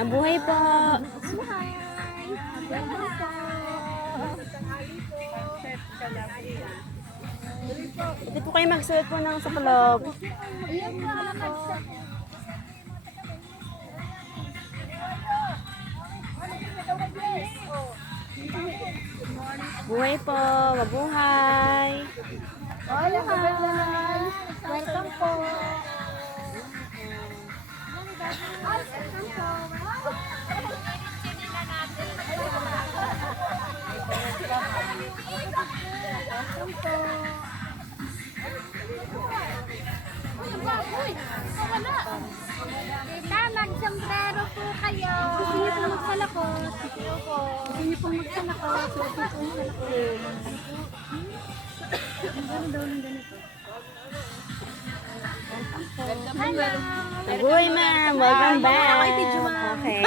Mabuhay po. Buhay! Welcome po! Pwede po kayo magsuot po ng saklop. Ayan po! Buhay po. Mabuhay. Buhay! Welcome po! Welcome po! Tita, mag-sombrero po kayo. Gusto niyo po magsalakot? Gusto po. Gusto niyo po magsalakot? Gusto po magsalakot. Ang daw ng ganito. Hello! Mabuhay, ma'am. Welcome back. Okay.